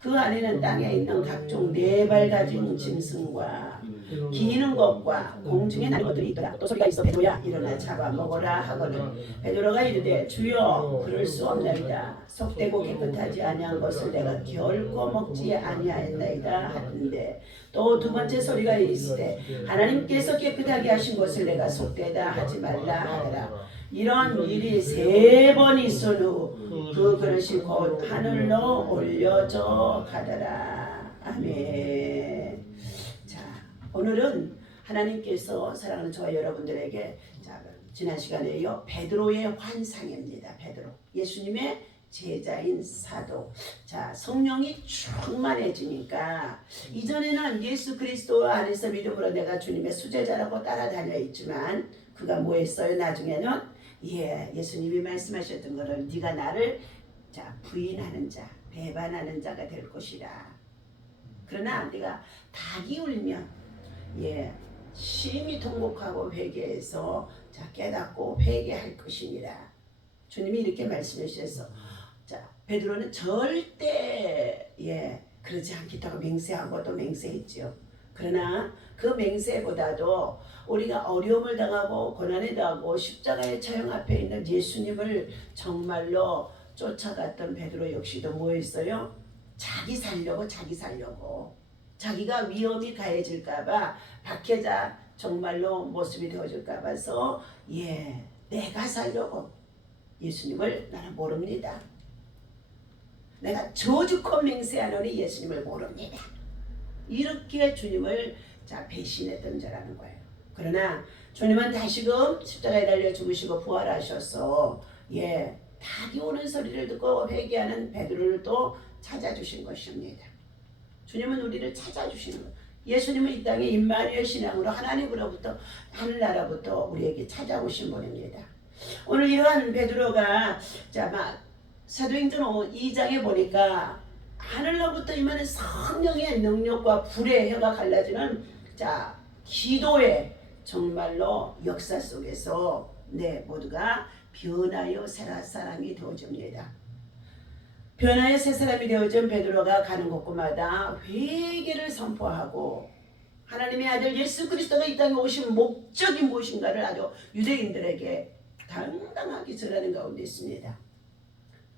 그 안에는 땅에 있는 각종 네 발 가진 짐승과 기는 것과 공중에 나는 것들이 있더라. 또 소리가 있어 베드로야 일어나 잡아 먹어라 하거든 베드로가 이르되 주여 그럴 수 없나이다. 속되고 깨끗하지 아니한 것을 내가 결코 먹지 아니하였나이다 하는데 또 두 번째 소리가 있으되 하나님께서 깨끗하게 하신 것을 내가 속되다 하지 말라 하더라. 이런 일이 세 번 있은 후 그 그릇이 곧 하늘로 올려져 가더라. 아멘. 자, 오늘은 하나님께서 사랑하는 저와 여러분들에게 지난 시간에요 베드로의 환상입니다. 베드로 예수님의 제자인 사도. 자, 성령이 충만해지니까 이전에는 예수 그리스도 안에서 믿음으로 내가 주님의 수제자라고 따라다녀 있지만 그가 뭐 했어요? 나중에는 예수님이 말씀하셨던 거를 네가 나를 부인하는 자, 배반하는 자가 될 것이라. 그러나 네가 닭이 울면 심히 통곡하고 회개해서 깨닫고 회개할 것이니라. 주님이 이렇게 말씀하셔서 베드로는 절대 그러지 않겠다고 맹세하고 또 맹세했지요. 그러나 그 맹세보다도 우리가 어려움을 당하고 고난에 당하고 십자가의 처형 앞에 있는 예수님을 정말로 쫓아갔던 베드로 역시도 뭐 했어요? 자기 살려고 자기가 위험이 가해질까봐 박해자 정말로 모습이 되어질까 봐서 내가 살려고 예수님을 나는 모릅니다. 내가 저주코 맹세하노니 예수님을 모릅니다. 이렇게 주님을 배신했던 자라는 거예요. 그러나 주님은 다시금 십자가에 달려 죽으시고 부활하셔서 닭이 오는 소리를 듣고 회개하는 베드로를 또 찾아주신 것입니다. 주님은 우리를 찾아주시는 거예요. 예수님은 이 땅에 임마누엘 신앙으로 하나님으로부터 하늘나라부터 우리에게 찾아오신 분입니다. 오늘 이러한 베드로가 사도행전 2장에 보니까 하늘로부터 임하는 성령의 능력과 불의 혀가 갈라지는 기도의 정말로 역사 속에서 모두가 변하여 새 사람이 되어집니다. 변화의 새 사람이 되어진 베드로가 가는 곳곳마다 회개를 선포하고 하나님의 아들 예수 그리스도가 이 땅에 오신 목적이 무엇인가를 아주 유대인들에게 당당하게 전하는 가운데 있습니다.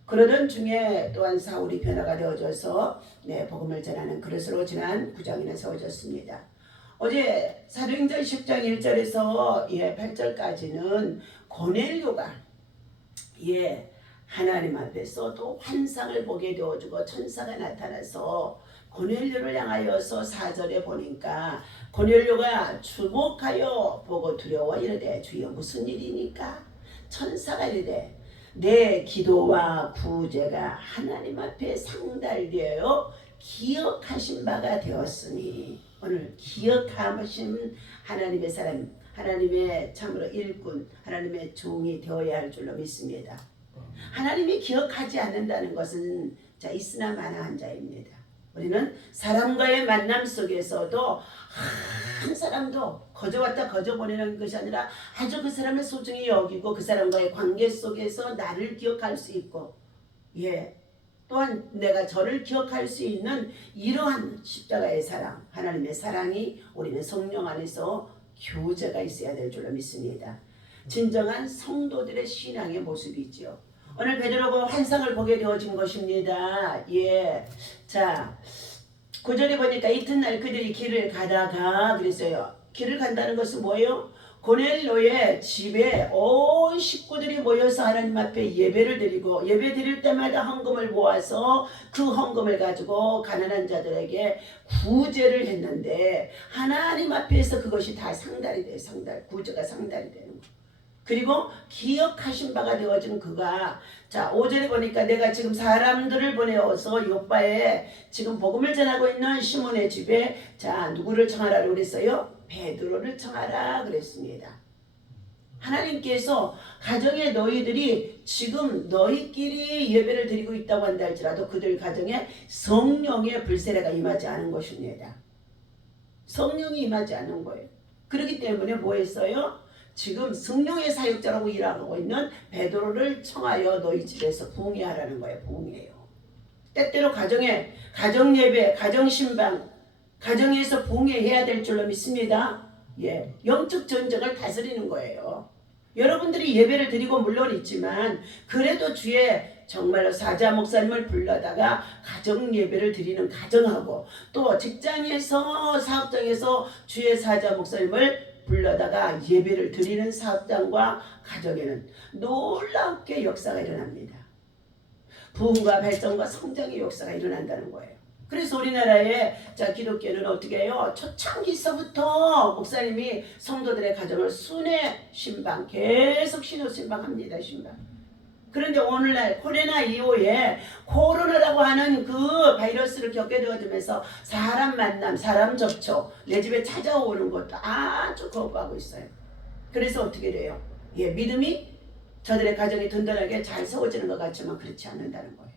그러던 중에 또한 사울이 변화가 되어져서 복음을 전하는 그릇으로 지난 9장이나 세워졌습니다. 어제 사도행전 10장 1절에서 8절까지는 고넬료가 하나님 앞에서 또 환상을 보게 되어주고 천사가 나타나서 고넬료를 향하여서 4절에 보니까 고넬료가 주목하여 보고 두려워 이르되 주여 무슨 일이니까? 천사가 이르되 내 기도와 구제가 하나님 앞에 상달되어 기억하신 바가 되었으니 오늘 기억하신 하나님의 사람, 하나님의 참으로 일꾼, 하나님의 종이 되어야 할 줄로 믿습니다. 하나님이 기억하지 않는다는 것은 있으나 마나한 자입니다. 우리는 사람과의 만남 속에서도 한 사람도 거저왔다 거저보내는 것이 아니라 아주 그 사람을 소중히 여기고 그 사람과의 관계 속에서 나를 기억할 수 있고 또한 내가 저를 기억할 수 있는 이러한 십자가의 사랑, 하나님의 사랑이 우리는 성령 안에서 교제가 있어야 될 줄로 믿습니다. 진정한 성도들의 신앙의 모습이지요. 오늘 베드로가 환상을 보게 되어진 것입니다. 9절에 보니까 이튿날 그들이 길을 가다가 그랬어요. 길을 간다는 것은 뭐예요? 고넬료의 집에 온 식구들이 모여서 하나님 앞에 예배를 드리고 예배 드릴 때마다 헌금을 모아서 그 헌금을 가지고 가난한 자들에게 구제를 했는데 하나님 앞에서 그것이 다 상달이 돼요. 구제가 상달이 되는 거예요. 그리고 기억하신 바가 되어진 그가 5절에 보니까 내가 지금 사람들을 보내어서 요바에 지금 복음을 전하고 있는 시몬의 집에 누구를 청하라고 그랬어요? 베드로를 청하라 그랬습니다. 하나님께서 가정에 너희들이 지금 너희끼리 예배를 드리고 있다고 한다 할지라도 그들 가정에 성령의 불세례가 임하지 않은 것입니다. 성령이 임하지 않은 거예요. 그렇기 때문에 뭐 했어요? 지금 성령의 사역자라고 일하고 있는 베드로를 청하여 너희 집에서 부흥하라는 거예요. 부흥해요. 때때로 가정 예배, 가정 신방, 가정에서 봉해해야 될 줄로 믿습니다. 예, 영적 전쟁을 다스리는 거예요. 여러분들이 예배를 드리고 물론 있지만 그래도 주의 정말로 사자 목사님을 불러다가 가정 예배를 드리는 가정하고 또 직장에서 사업장에서 주의 사자 목사님을 불러다가 예배를 드리는 사업장과 가정에는 놀랍게 역사가 일어납니다. 부흥과 발전과 성장의 역사가 일어난다는 거예요. 그래서 우리나라의 기독교는 어떻게 해요? 초창기서부터 목사님이 성도들의 가정을 순회 신방, 계속 신호 신방합니다. 신방. 그런데 오늘날 코로나 이후에 코로나라고 하는 그 바이러스를 겪게 되어지면서 사람 만남, 사람 접촉, 내 집에 찾아오는 것도 아주 거부하고 있어요. 그래서 어떻게 돼요? 예, 믿음이 저들의 가정이 든든하게 잘 세워지는 것 같지만 그렇지 않는다는 거예요.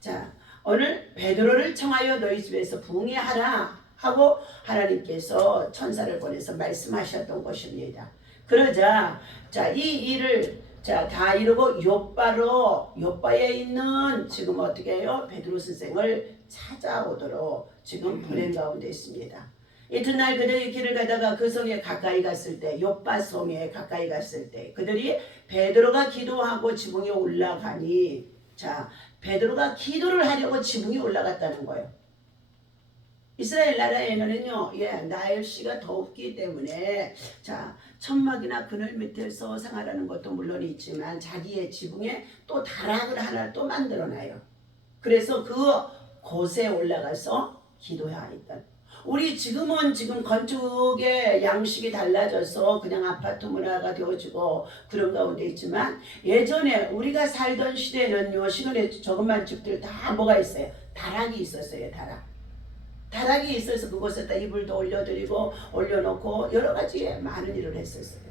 자, 오늘 베드로를 청하여 너희 집에서 부흥하라 하고 하나님께서 천사를 보내서 말씀하셨던 것입니다. 그러자 이 일을 다 이루고 요바에 있는 지금 어떻게 해요? 베드로 선생을 찾아오도록 지금 보낸 가운데 있습니다. 이튿날 그들이 길을 가다가 그 성에 가까이 갔을 때, 요바 성에 가까이 갔을 때 그들이 베드로가 기도하고 지붕에 올라가니 베드로가 기도를 하려고 지붕에 올라갔다는 거예요. 이스라엘 나라에는요, 날씨가 덥기 때문에 천막이나 그늘 밑에서 생활하는 것도 물론 있지만 자기의 지붕에 또 다락을 하나 또 만들어놔요. 그래서 그 곳에 올라가서 기도해야 했다. 우리 지금은 건축의 양식이 달라져서 그냥 아파트 문화가 되어지고 그런 가운데 있지만 예전에 우리가 살던 시대에는요, 시골에 조그만 집들 다 뭐가 있어요? 다락이 있었어요. 다락이 있어서 그곳에다 이불도 올려드리고 올려놓고 여러 가지 많은 일을 했었어요.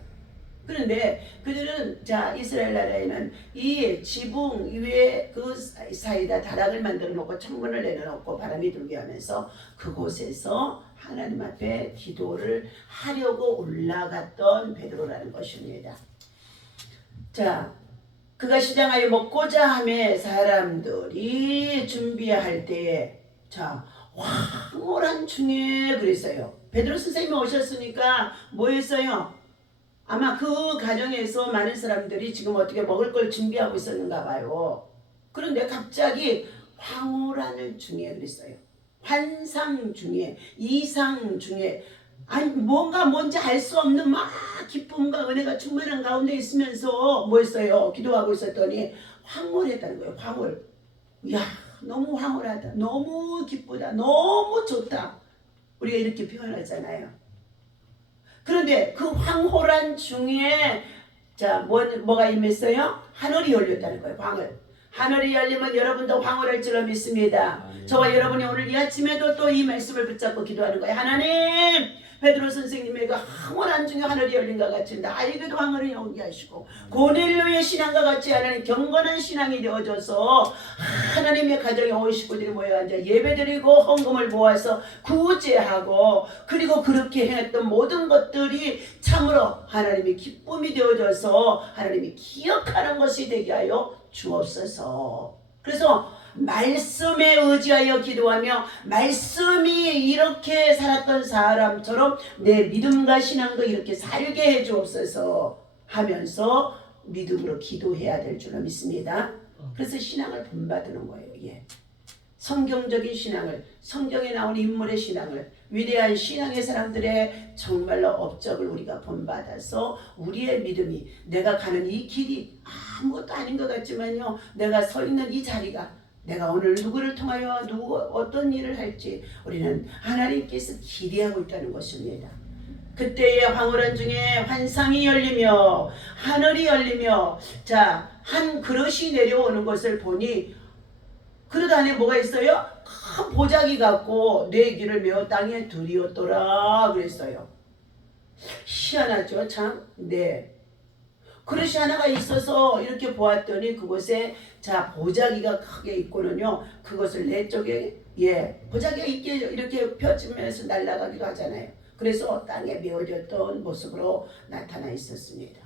그런데 그들은 이스라엘 나라에는 이 지붕 위에 그 사이에다 다락을 만들어 놓고 창문을 내려놓고 바람이 들게 하면서 그곳에서 하나님 앞에 기도를 하려고 올라갔던 베드로라는 것입니다. 그가 시장하여 먹고자 하며 사람들이 준비할 때에 황홀한 중에 그랬어요. 베드로 선생님이 오셨으니까 뭐 했어요? 아마 그 가정에서 많은 사람들이 지금 어떻게 먹을 걸 준비하고 있었는가 봐요. 그런데 갑자기 황홀한 중에 그랬어요. 환상 중에, 이상 중에, 뭔지 알 수 없는 막 기쁨과 은혜가 충만한 가운데 있으면서 뭐 했어요? 기도하고 있었더니 황홀했다는 거예요. 황홀. 너무 황홀하다. 너무 기쁘다. 너무 좋다. 우리가 이렇게 표현하잖아요. 그런데 그 황홀한 중에 뭐가 임했어요? 하늘이 열렸다는 거예요. 하늘이 열리면 여러분도 황홀할 줄로 믿습니다. 저와 여러분이 오늘 이 아침에도 또 이 말씀을 붙잡고 기도하는 거예요. 하나님, 베드로 선생님에게 황홀한 중에 하늘이 열린 것 같이 나에게도 황홀을 오게 하시고 고넬료의 신앙과 같이 하나님 경건한 신앙이 되어져서 하나님의 가정에 온 식구들이 모여 앉아 예배드리고 헌금을 모아서 구제하고 그리고 그렇게 했던 모든 것들이 참으로 하나님의 기쁨이 되어져서 하나님이 기억하는 것이 되게 하여 주옵소서. 그래서 말씀에 의지하여 기도하며 말씀이 이렇게 살았던 사람처럼 내 믿음과 신앙도 이렇게 살게 해 주옵소서 하면서 믿음으로 기도해야 될 줄로 믿습니다. 그래서 신앙을 본받는 거예요. 성경적인 신앙을, 성경에 나온 인물의 신앙을, 위대한 신앙의 사람들의 정말로 업적을 우리가 본받아서 우리의 믿음이 내가 가는 이 길이 아무것도 아닌 것 같지만요, 내가 서 있는 이 자리가 내가 오늘 누구를 통하여 어떤 일을 할지 우리는 하나님께서 기대하고 있다는 것입니다. 그때의 황홀한 중에 환상이 열리며 하늘이 열리며 한 그릇이 내려오는 것을 보니 그릇 안에 뭐가 있어요? 큰 보자기 같고 네 귀를 메어 땅에 들이었더라 그랬어요. 희한하죠 참. 그릇이 하나가 있어서 이렇게 보았더니 그곳에 보자기가 크게 있고는요, 그것을 내 쪽에 보자기가 있게 이렇게 펴지면서 날아가기도 하잖아요. 그래서 땅에 메어졌던 모습으로 나타나 있었습니다.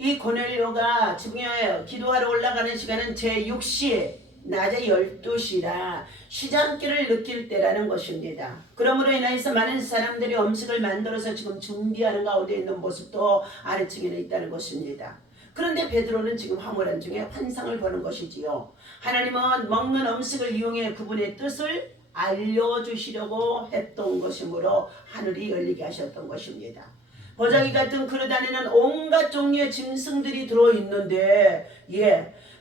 이 고넬료가 지붕에 기도하러 올라가는 시간은 제6시 낮에 12시라 시장길을 느낄 때라는 것입니다. 그러므로 인해서 많은 사람들이 음식을 만들어서 지금 준비하는 가운데 있는 모습도 아래층에는 있다는 것입니다. 그런데 베드로는 지금 화물안 중에 환상을 보는 것이지요. 하나님은 먹는 음식을 이용해 그분의 뜻을 알려주시려고 했던 것이므로 하늘이 열리게 하셨던 것입니다. 보자기 같은 그릇 안에는 온갖 종류의 짐승들이 들어있는데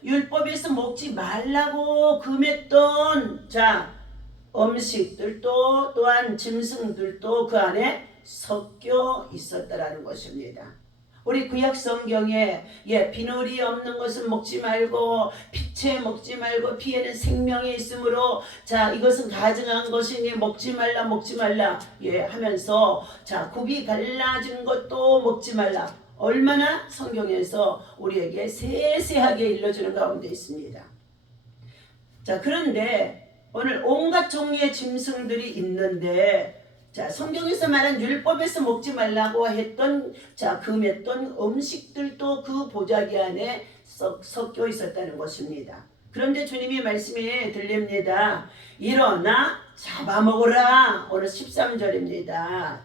율법에서 먹지 말라고 금했던 음식들도 또한 짐승들도 그 안에 섞여 있었다라는 것입니다. 우리 구약 성경에 비늘이 없는 것은 먹지 말고 피채 먹지 말고 피에는 생명이 있으므로 이것은 가증한 것이니 먹지 말라 하면서 굽이 갈라진 것도 먹지 말라. 얼마나 성경에서 우리에게 세세하게 일러주는 가운데 있습니다. 그런데 오늘 온갖 종류의 짐승들이 있는데 성경에서 말한 율법에서 먹지 말라고 했던 금했던 음식들도 그 보자기 안에 섞여 있었다는 것입니다. 그런데 주님이 말씀이 들립니다. 일어나 잡아먹으라. 오늘 13절입니다.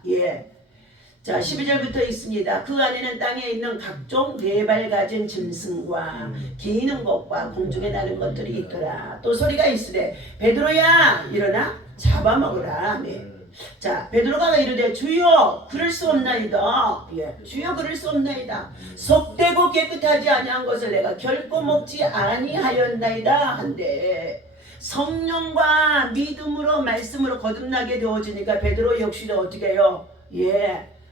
12절부터 있습니다. 그 안에는 땅에 있는 각종 네 발 가진 짐승과 기는 것과 공중에 나는 것들이 있더라. 또 소리가 있으되 베드로야 일어나 잡아먹으라. 베드로가 이르되 주여 그럴 수 없나이다. 주여 그럴 수 없나이다. 속되고 깨끗하지 아니한 것을 내가 결코 먹지 아니하였나이다 한데 성령과 믿음으로 말씀으로 거듭나게 되어지니까 베드로 역시도 어떻게 해요?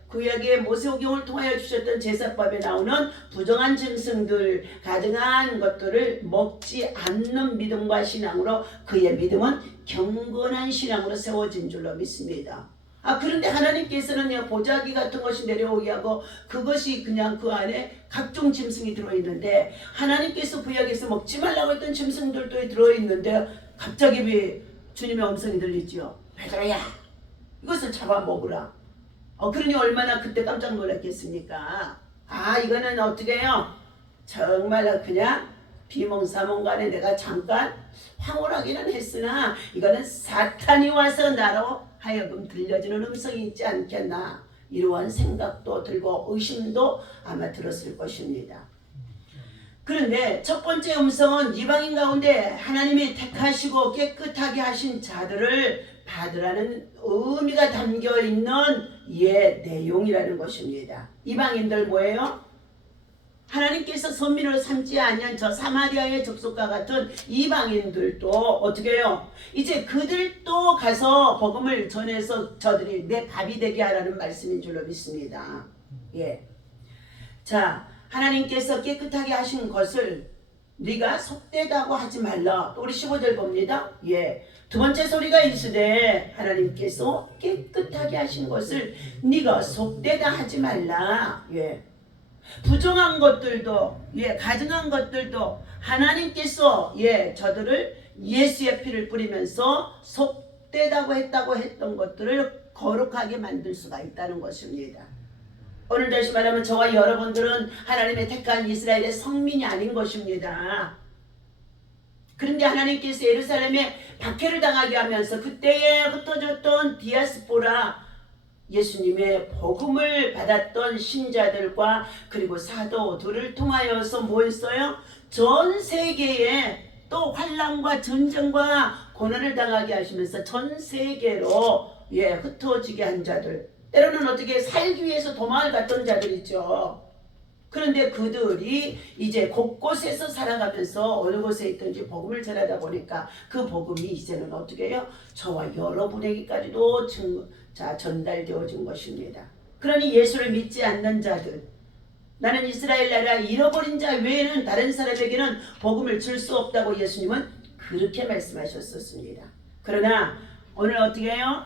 구약의 모세오경을 통하여 주셨던 제사법에 나오는 부정한 짐승들, 가증한 것들을 먹지 않는 믿음과 신앙으로 그의 믿음은 경건한 신앙으로 세워진 줄로 믿습니다. 그런데 하나님께서는 보자기 같은 것이 내려오게 하고 그것이 그냥 그 안에 각종 짐승이 들어있는데 하나님께서 구약에서 먹지 말라고 했던 짐승들도 들어있는데 갑자기 주님의 음성이 들리죠. 베드로야 이것을 잡아먹으라. 그러니 얼마나 그때 깜짝 놀랐겠습니까? 이거는 어떻게 해요? 정말 그냥 비몽사몽간에 내가 잠깐 황홀하기는 했으나 이거는 사탄이 와서 나로 하여금 들려주는 음성이 있지 않겠나 이러한 생각도 들고 의심도 아마 들었을 것입니다. 그런데 첫 번째 음성은 이방인 가운데 하나님이 택하시고 깨끗하게 하신 자들을 받으라는 의미가 담겨있는 내용이라는 것입니다. 이방인들 뭐예요? 하나님께서 선민으로 삼지 아니한 저 사마리아의 족속과 같은 이방인들도 어떻게 해요? 이제 그들도 가서 복음을 전해서 저들이 내 밥이 되게 하라는 말씀인 줄로 믿습니다. 하나님께서 깨끗하게 하신 것을 네가 속되다고 하지 말라. 우리 15절 봅니다. 두 번째 소리가 있으되 하나님께서 깨끗하게 하신 것을 네가 속되다 하지 말라. 부정한 것들도 가증한 것들도 하나님께서 저들을 예수의 피를 뿌리면서 속되다고 했던 것들을 거룩하게 만들 수가 있다는 것입니다. 오늘 다시 말하면 저와 여러분들은 하나님의 택한 이스라엘의 성민이 아닌 것입니다. 그런데 하나님께서 예루살렘에 박해를 당하게 하면서 그때에 흩어졌던 디아스포라 예수님의 복음을 받았던 신자들과 그리고 사도들을 통하여서 뭐 했어요? 전 세계에 또 환난과 전쟁과 고난을 당하게 하시면서 전 세계로 흩어지게 한 자들, 때로는 어떻게 살기 위해서 도망을 갔던 자들 있죠. 그런데 그들이 이제 곳곳에서 살아가면서 어느 곳에 있든지 복음을 전하다 보니까 그 복음이 이제는 어떻게 해요? 저와 여러분에게까지도 전달되어진 것입니다. 그러니 예수를 믿지 않는 자들, 나는 이스라엘 나라 잃어버린 자 외에는 다른 사람에게는 복음을 줄 수 없다고 예수님은 그렇게 말씀하셨었습니다. 그러나 오늘 어떻게 해요?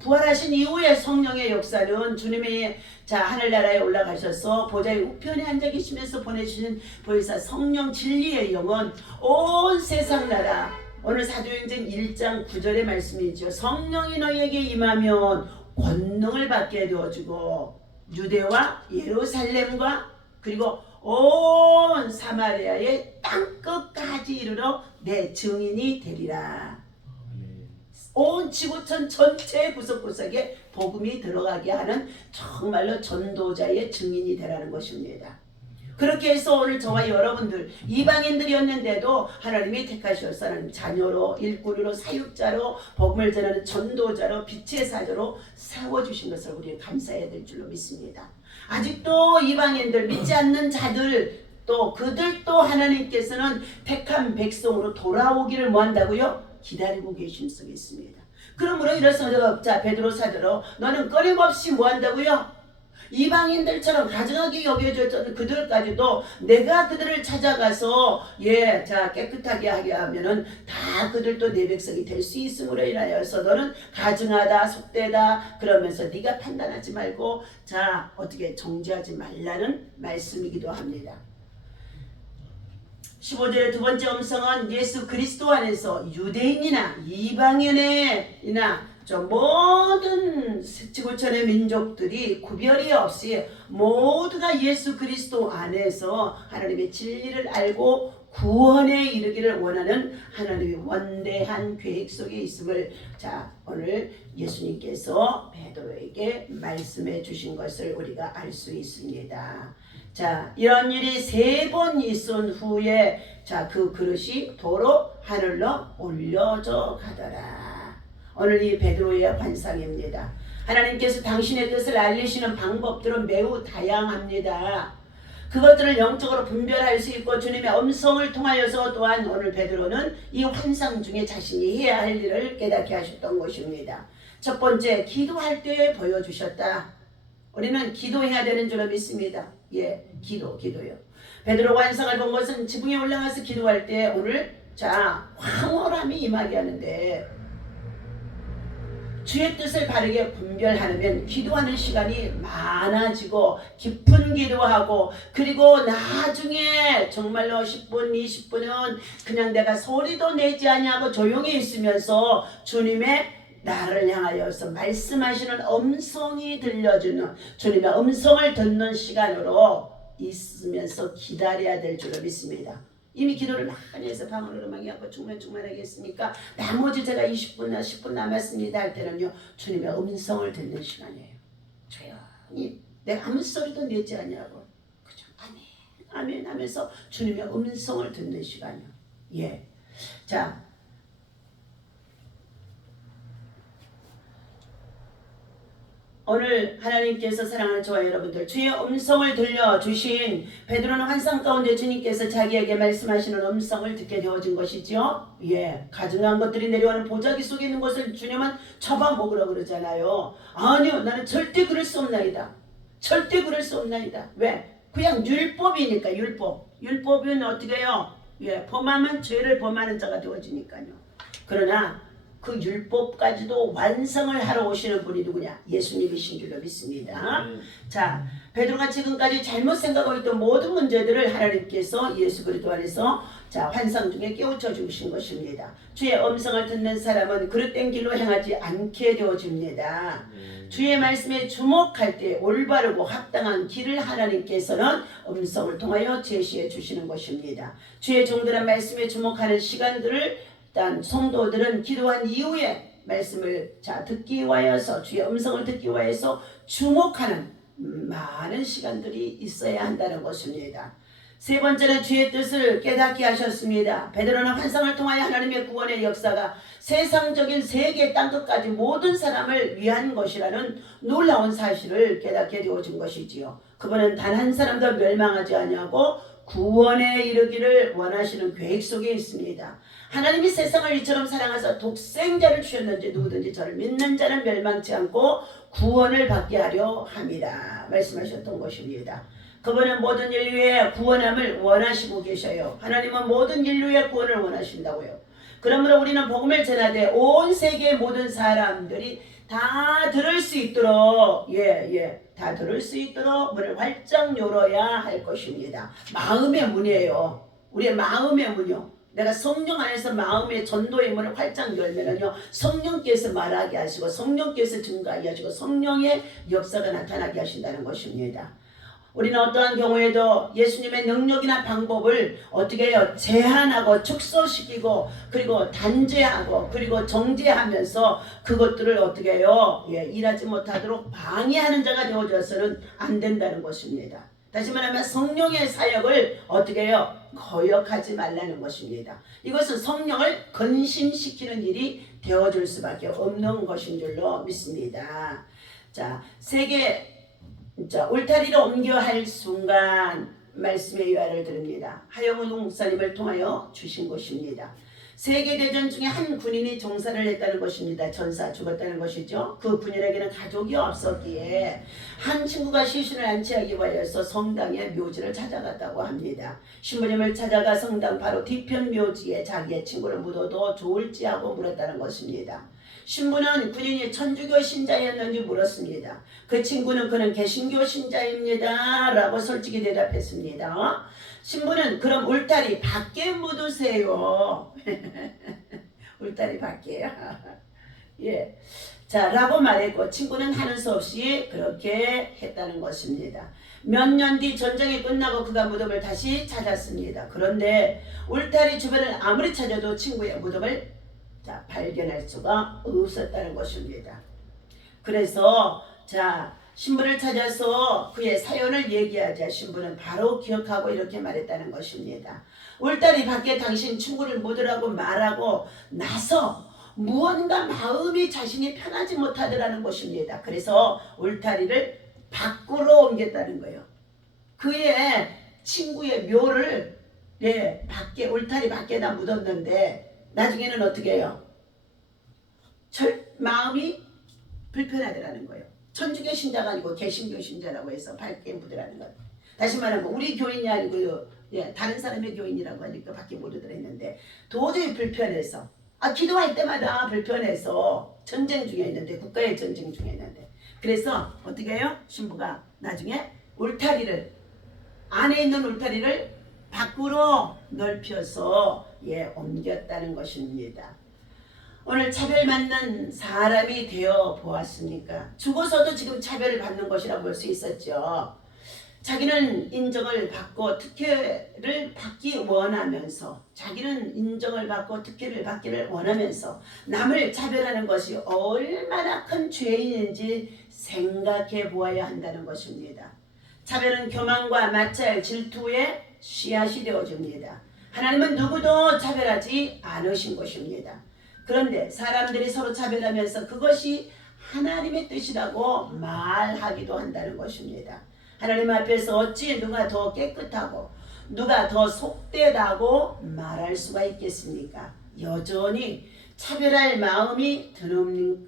부활하신 이후에 성령의 역사는 주님의 하늘나라에 올라가셔서 보좌의 우편에 앉아 계시면서 보내주신 보혜사 성령 진리의 영은 온 세상 나라, 오늘 사도행전 1장 9절의 말씀이죠. 성령이 너희에게 임하면 권능을 받게 되어주고 유대와 예루살렘과 그리고 온 사마리아의 땅끝까지 이르러 내 증인이 되리라. 온 지구촌 전체 구석구석에 복음이 들어가게 하는 정말로 전도자의 증인이 되라는 것입니다. 그렇게 해서 오늘 저와 여러분들 이방인들이었는데도 하나님이 택하셔서 하나님 자녀로 일꾼으로 사육자로 복음을 전하는 전도자로 빛의 사자로 세워주신 것을 우리 감사해야 될 줄로 믿습니다. 아직도 이방인들 믿지 않는 자들 또 그들도 하나님께서는 택한 백성으로 돌아오기를 뭐한다고요? 기다리고 계신 속에 있습니다. 그러므로 이렇습니다. 자, 베드로 사도로 너는 끊임없이 뭐한다고요? 이방인들처럼 가증하게 여겨졌던 그들까지도 내가 그들을 찾아가서 깨끗하게 하게 하면은 다 그들도 내 백성이 될 수 있음으로 인하여서 너는 가증하다 속되다 그러면서 네가 판단하지 말고 어떻게 정죄하지 말라는 말씀이기도 합니다. 15절의 두 번째 음성은 예수 그리스도 안에서 유대인이나 이방인이나 모든 지구촌의 민족들이 구별이 없이 모두가 예수 그리스도 안에서 하나님의 진리를 알고 구원에 이르기를 원하는 하나님의 원대한 계획 속에 있음을 오늘 예수님께서 베드로에게 말씀해 주신 것을 우리가 알 수 있습니다. 이런 일이 3번 있은 후에 그 그릇이 도로 하늘로 올려져 가더라. 오늘 이 베드로의 환상입니다. 하나님께서 당신의 뜻을 알리시는 방법들은 매우 다양합니다. 그것들을 영적으로 분별할 수 있고 주님의 음성을 통하여서 또한 오늘 베드로는 이 환상 중에 자신이 해야 할 일을 깨닫게 하셨던 것입니다. 첫 번째, 기도할 때 보여주셨다. 우리는 기도해야 되는 줄로 믿습니다. 기도요. 베드로가 환상을 본 것은 지붕에 올라가서 기도할 때 오늘 황홀함이 임하게 하는데 주의 뜻을 바르게 분별하면 기도하는 시간이 많아지고 깊은 기도하고 그리고 나중에 정말로 10분 20분은 그냥 내가 소리도 내지 아니하고 조용히 있으면서 주님의 나를 향하여서 말씀하시는 음성이 들려주는 주님의 음성을 듣는 시간으로 있으면서 기다려야 될 줄로 믿습니다. 이미 기도를 많이 해서 방언으로 막 하고 충만하겠습니까? 나머지 제가 20분, 10분 남았습니다 할 때는요, 주님의 음성을 듣는 시간이에요. 조용히 내가 아무 소리도 내지 않냐고 그죠? 아멘 아멘 하면서 주님의 음성을 듣는 시간이요. 오늘 하나님께서 사랑하는 저와 여러분들 주의 음성을 들려주신 베드로는 환상 가운데 주님께서 자기에게 말씀하시는 음성을 듣게 되어진 것이죠. 가증한 것들이 내려오는 보자기 속에 있는 것을 주님은 잡아먹으라 그러잖아요. 아니요, 나는 절대 그럴 수 없나이다. 절대 그럴 수 없나이다. 왜? 그냥 율법이니까. 율법은 어떻게 해요? 범하면 죄를 범하는 자가 되어지니까요. 그러나 그 율법까지도 완성을 하러 오시는 분이 누구냐? 예수님이신 줄로 믿습니다. 베드로가 지금까지 잘못 생각하고 있던 모든 문제들을 하나님께서 예수 그리스도 안에서 환상 중에 깨우쳐 주신 것입니다. 주의 음성을 듣는 사람은 그릇된 길로 행하지 않게 되어집니다. 주의 말씀에 주목할 때 올바르고 합당한 길을 하나님께서는 음성을 통하여 제시해 주시는 것입니다. 주의 종들한 말씀에 주목하는 시간들을 일단 성도들은 기도한 이후에 말씀을 듣기 위하여서 주의 음성을 듣기 위하여서 주목하는 많은 시간들이 있어야 한다는 것입니다. 세 번째는 주의 뜻을 깨닫게 하셨습니다. 베드로는 환상을 통하여 하나님의 구원의 역사가 세상적인 세계 땅끝까지 모든 사람을 위한 것이라는 놀라운 사실을 깨닫게 되어진 것이지요. 그분은 단 한 사람도 멸망하지 아니하고 구원에 이르기를 원하시는 계획 속에 있습니다. 하나님이 세상을 이처럼 사랑하사 독생자를 주셨는지 누구든지 저를 믿는 자는 멸망치 않고 구원을 받게 하려 함이라 말씀하셨던 것입니다. 그분은 모든 인류의 구원함을 원하시고 계셔요. 하나님은 모든 인류의 구원을 원하신다고요. 그러므로 우리는 복음을 전하되 온 세계의 모든 사람들이 다 들을 수 있도록 다 들을 수 있도록 문을 활짝 열어야 할 것입니다. 마음의 문이에요. 우리의 마음의 문이요. 내가 성령 안에서 마음의 전도의 문을 활짝 열면은요, 성령께서 말하게 하시고 성령께서 증거하게 하시고 성령의 역사가 나타나게 하신다는 것입니다. 우리는 어떠한 경우에도 예수님의 능력이나 방법을 어떻게 해요? 제한하고 축소시키고 그리고 단죄하고 그리고 정죄하면서 그것들을 어떻게 해요? 일하지 못하도록 방해하는 자가 되어져서는 안 된다는 것입니다. 다시 말하면 성령의 사역을 어떻게 해요? 거역하지 말라는 것입니다. 이것은 성령을 건심시키는 일이 되어줄 수밖에 없는 것인 줄로 믿습니다. 자, 울타리로 옮겨 할 순간 말씀의 유화를 드립니다. 하영훈 목사님을 통하여 주신 것입니다. 세계대전 중에 한 군인이 종사를 했다는 것입니다. 전사 죽었다는 것이죠. 그 군인에게는 가족이 없었기에 한 친구가 시신을 안치하기 위해서 성당의 묘지를 찾아갔다고 합니다. 신부님을 찾아가 성당 바로 뒤편 묘지에 자기의 친구를 묻어도 좋을지 하고 물었다는 것입니다. 신부는 군인이 천주교 신자였는지 물었습니다. 그 친구는 그는 개신교 신자입니다 라고 솔직히 대답했습니다. 신부는 그럼 울타리 밖에 묻으세요. 울타리 밖에요. 예. 자, 라고 말했고 친구는 하는 수 없이 그렇게 했다는 것입니다. 몇 년 뒤 전쟁이 끝나고 그가 무덤을 다시 찾았습니다. 그런데 울타리 주변을 아무리 찾아도 친구의 무덤을 발견할 수가 없었다는 것입니다. 그래서 신부를 찾아서 그의 사연을 얘기하자 신부는 바로 기억하고 이렇게 말했다는 것입니다. 울타리 밖에 당신 친구를 묻으라고 말하고 나서 무언가 마음이 자신이 편하지 못하더라는 것입니다. 그래서 울타리를 밖으로 옮겼다는 거예요. 그의 친구의 묘를 밖에 울타리 밖에다 묻었는데 나중에는 어떻게 해요? 마음이 불편하더라는 거예요. 천주교 신자가 아니고 개신교 신자라고 해서 밝게 묻으라는 것. 다시 말하면 우리 교인이 아니고 다른 사람의 교인이라고 하니까 밖에 못 묻으라 했는데 도저히 불편해서 기도할 때마다 불편해서 전쟁 중에 있는데 국가의 전쟁 중에 있는데 그래서 어떻게 해요? 신부가 나중에 울타리를 안에 있는 울타리를 밖으로 넓혀서 옮겼다는 것입니다. 오늘 차별받는 사람이 되어 보았습니까? 죽어서도 지금 차별을 받는 것이라고 볼 수 있었죠. 자기는 인정을 받고 특혜를 받기 원하면서 자기는 인정을 받고 특혜를 받기를 원하면서 남을 차별하는 것이 얼마나 큰 죄인인지 생각해 보아야 한다는 것입니다. 차별은 교만과 마찰, 질투의 씨앗이 되어줍니다. 하나님은 누구도 차별하지 않으신 것입니다. 그런데 사람들이 서로 차별하면서 그것이 하나님의 뜻이라고 말하기도 한다는 것입니다. 하나님 앞에서 어찌 누가 더 깨끗하고 누가 더 속되다고 말할 수가 있겠습니까? 여전히 차별할 마음이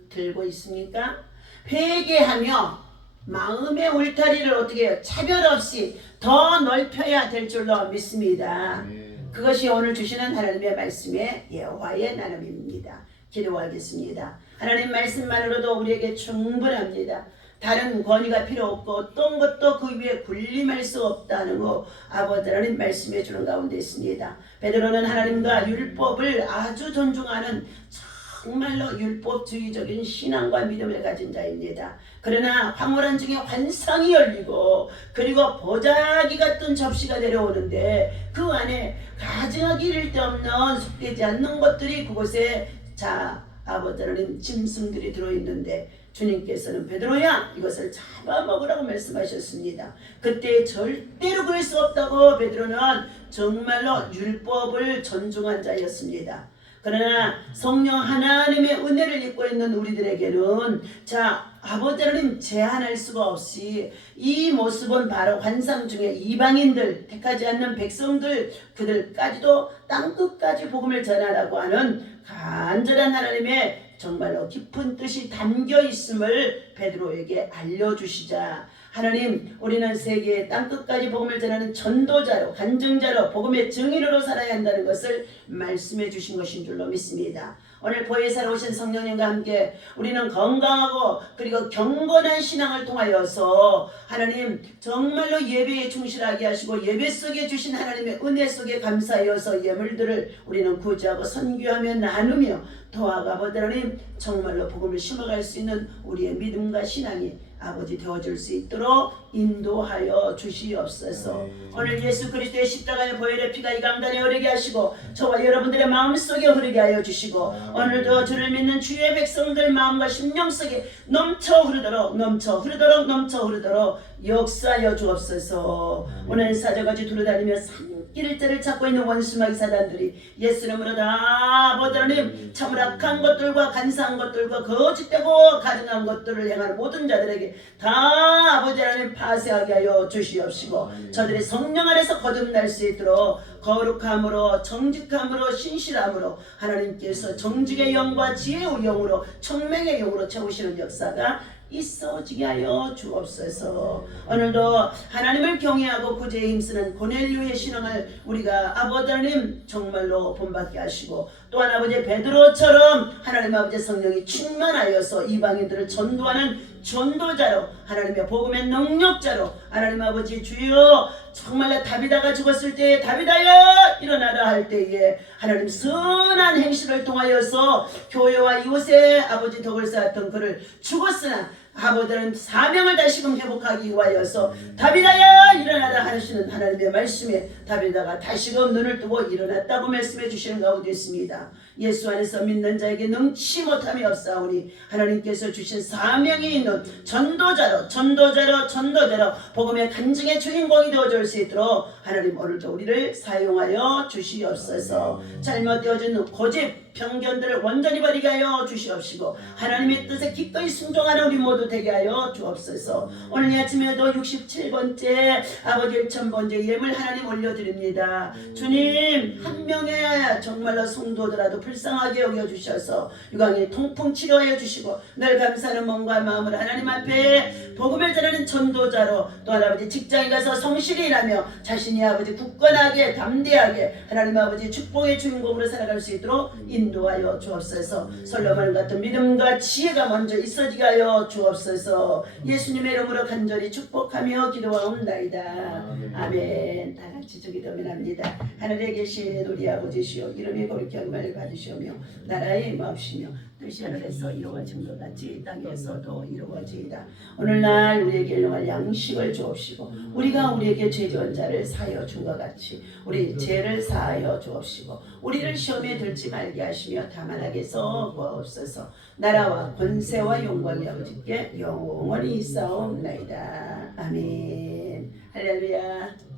들고 있습니까? 회개하며 마음의 울타리를 어떻게 해요? 차별 없이 더 넓혀야 될 줄로 믿습니다. 그것이 오늘 주시는 하나님의 말씀의 여호와의 나눔입니다. 기도하겠습니다. 하나님 말씀만으로도 우리에게 충분합니다. 다른 권위가 필요 없고 어떤 것도 그 위에 군림할 수 없다는 거 아버지 하나님 말씀해 주는 가운데 있습니다. 베드로는 하나님과 율법을 아주 존중하는 정말로 율법주의적인 신앙과 믿음을 가진 자입니다. 그러나 황홀한 중에 환상이 열리고 그리고 보자기 같은 접시가 내려오는데 그 안에 가증하기 이를 데 없는 속되지 않는 것들이 그곳에 아버지 하나님 짐승들이 들어있는데 주님께서는 베드로야 이것을 잡아먹으라고 말씀하셨습니다. 그때 절대로 그럴 수 없다고 베드로는 정말로 율법을 존중한 자였습니다. 그러나 성령 하나님의 은혜를 입고 있는 우리들에게는 아버지 하나님 제한할 수가 없이 이 모습은 바로 환상 중에 이방인들 택하지 않는 백성들 그들까지도 땅끝까지 복음을 전하라고 하는 간절한 하나님의 정말로 깊은 뜻이 담겨 있음을 베드로에게 알려주시자 하나님 우리는 세계의 땅끝까지 복음을 전하는 전도자로 간증자로 복음의 증인으로 살아야 한다는 것을 말씀해 주신 것인 줄로 믿습니다. 오늘 보혜사로 오신 성령님과 함께 우리는 건강하고 그리고 경건한 신앙을 통하여서 하나님 정말로 예배에 충실하게 하시고 예배 속에 주신 하나님의 은혜 속에 감사하여서 예물들을 우리는 구제하고 선교하며 나누며 도와가 보더니 정말로 복음을 심어갈 수 있는 우리의 믿음과 신앙이 아버지 되어줄 수 있도록 인도하여 주시옵소서. 오늘 예수 그리스도의 십자가의 보혈의 피가 이 강단에 흐르게 하시고 저와 여러분들의 마음속에 흐르게 하여 주시고 오늘도 주를 믿는 주의 백성들 마음과 심령 속에 넘쳐 흐르도록 역사하여 주옵소서. 오늘 사저같이 두루다니며 산길자를 찾고 있는 원수마귀 사단들이 예수 이름으로 다 아버지 하나님 참으로 악한 것들과 간사한 것들과 거짓되고 가증한 것들을 행하는 모든 자들에게 다 아버지 하나님 파쇄하게 하여 주시옵시고 저들의 성령 안에서 거듭날 수 있도록 거룩함으로 정직함으로 신실함으로 하나님께서 정직의 영과 지혜의 영으로 청맹의 영으로 채우시는 역사가 있어지게 하여 주옵소서. 오늘도 하나님을 경외하고 구제에 힘쓰는 고넬료의 신앙을 우리가 아버지 하나님 정말로 본받게 하시고 또한 아버지 베드로처럼 하나님 아버지 성령이 충만하여서 이방인들을 전도하는 전도자로 하나님의 복음의 능력자로 하나님 아버지 주여 정말로 다비다가 죽었을 때 다비다여 일어나라 할 때에 하나님 선한 행실을 통하여서 교회와 이웃의 아버지 덕을 쌓았던 그를 죽었으나 아버지는 사명을 다시금 회복하기 위하여서 다비다야 일어나라 하시는 하나님의 말씀에 다비다가 다시금 눈을 뜨고 일어났다고 말씀해 주시는 가운데 있습니다. 예수 안에서 믿는 자에게 능치 못함이 없사오니 하나님께서 주신 사명이 있는 전도자로 복음의 간증의 주인공이 되어줄 수 있도록 하나님 오늘도 우리를 사용하여 주시옵소서. 잘못되어진 고집 편견들을 완전히 버리게 하여 주시옵시고 하나님의 뜻에 기꺼이 순종하는 우리 모두 되게 하여 주옵소서. 오늘 아침에도 67번째 아버지 1000번째 예물 하나님 올려드립니다. 주님 한 명의 정말로 성도더라도 불쌍하게 여겨주셔서 유강의 통풍 치료하여 주시고 늘 감사하는 몸과 마음을 하나님 앞에 복음을 전하는 전도자로 또한 아버지 직장에 가서 성실히 일하며 자신이 아버지 굳건하게 담대하게 하나님 아버지 축복의 주인공으로 살아갈 수 있도록 인도하여 주옵소서. 솔로몬 같은 믿음과 지혜가 먼저 있어지게 하여 주옵소서. 예수님의 이름으로 간절히 축복하며 기도하옵나이다. 아멘. 다 같이 기도합니다. 하늘에 계신 우리 아버지시여 이름이 거룩히 여김을 받으시오며 나라의 마옵시며 뜻이 하늘에서 이루어진 것 같이 땅에서도 이루어지이다. 오늘날 우리에게 일용할 양식을 주옵시고 우리가 우리에게 죄 지은 자를 사하여 준 것 같이 우리 죄를 사하여 주옵시고 우리를 시험에 들지 말게 하시며 다만 악에서 구하옵소서. 나라와 권세와 영광이 아버지께 영원히 있사옵나이다. 아멘. 할렐루야.